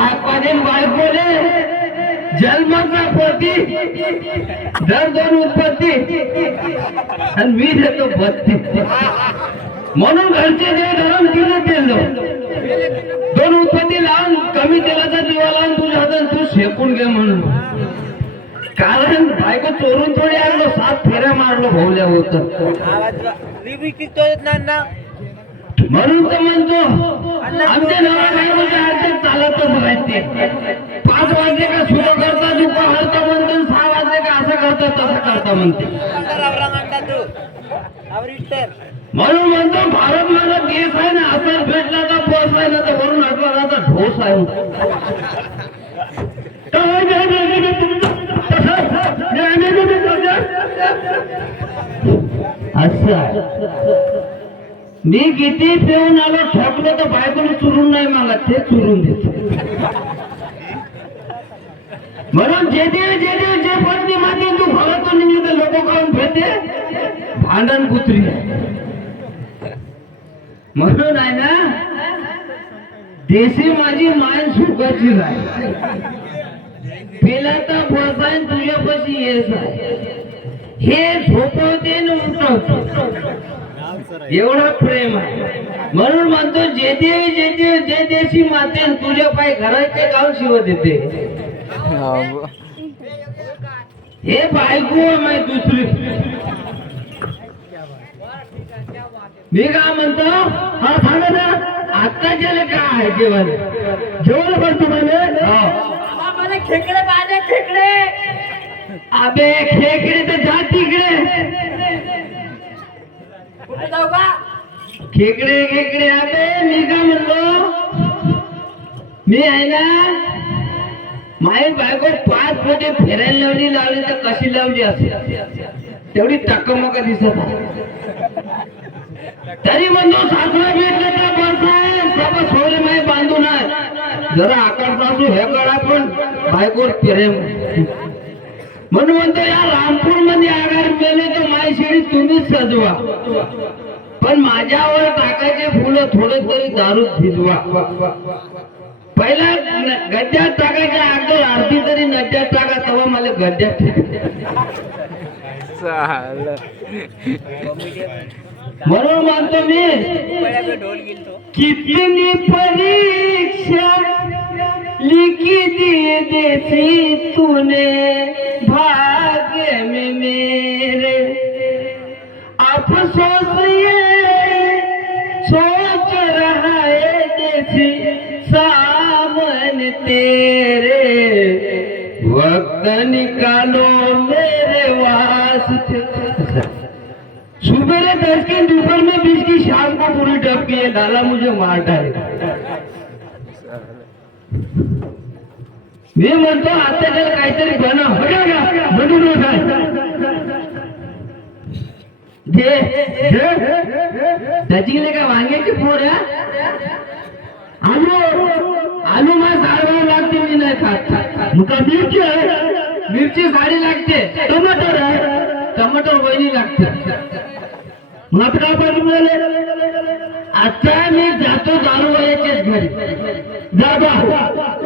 सातपाने बायकोले जन्माचा पोटी दर दोन उत्पत्ती आणि मी देतो बत्ती. म्हणून घरचे जे धरण दिलं तेल दोन उत्पत्ती लावून कमी तेलाचा दिवा लावून तुझ्या हातात तू शेकून घे म्हणून. कारण बायको चोरून थोडी आणलो सात फेऱ्या मारलो भाऊल्या होत. म्हणून तर म्हणतो आमच्या नवरा पाच वाजले का सुरू करता दुपा हरता म्हणतो सहा वाजले का असं करता तसं करता म्हणते. म्हणून म्हणतो भारत माझा देश आहे ना असाच भेटला तर बस आहे ना तर वरून आठवडाचा ढोस आहे. असं आहे. मी किती पिऊन आलो ठोकलो तर बायकोने चुरून नाही मला ते चुरून देत. म्हणून जे देव जे देव जे पत्नी माते तू भावातून निघले तर लोक काढून भेटे भांडण कुत्री म्हणून आहे ना देशी माझी मान सुखाची राय. पेला तर बोलताय तुझ्यापाशी येस हे झोपवते न उठवते. एवढा प्रेम आहे. म्हणून म्हणतो जे देव जे जे देशी माते तुझ्या पाय घराचे गाव शिव देते हे बायको माय दुसरी. मी काय म्हणतो? हा सांगा ना आता गेले काय आहे जेवण. जेवण म्हणतो म्हणजे मला खेकडे पाहिजे खेकडे. अबे खेकडे तर जा तिकडे. कुठे जाऊ का? खेकडे खेकडे अबे मी काय म्हणलो मी आहे ना माई बायको पाच फुटे फिरायला लावली लावली तर कशी लावली असेल? तेवढी टक्कमक दिसत तरी म्हणतो सासरा भेटले तर बस आहे सोयरे सोरे बांधू बांधून जरा आकार सासू हे कळा पण बायकोर प्रेम. म्हणून म्हणतो या रामपूरमध्ये आगार मेले तर माई शेळी तुम्हीच सजवा. पण माझ्यावर टाकायचे फुलं थोडं तरी दारू भिजवा. पहिला न- गड्ड्यात टाकायच्या अगोदर आरती तरी नद्यात टाका तेव्हा मला गड्ड्यात ठेवा. म्हणून म्हणतो मी कितनी परीक्षा लिखी दी देसी तूने भाग्य में मेरे अफसोस ये छोड़ वक्त निकालो मेरे वास्ते। सुबह सुबेरे दस की दोपहर में बीस की शाम को पूरी टपकी है डाला मुझे मार डाले। मी म्हणतो आता त्याला काहीतरी बना हो का त्याची काय वांग्याची फोड आहे आलू मला साडवा लागते मी नाही खात मिरची आहे. मिरची झाडी लागते. टमाटर आहे. टमाटर वहिनी लागते. मग काय पाहिजे आता मी जातो दारूवाल्याच्याच घरी. जा जा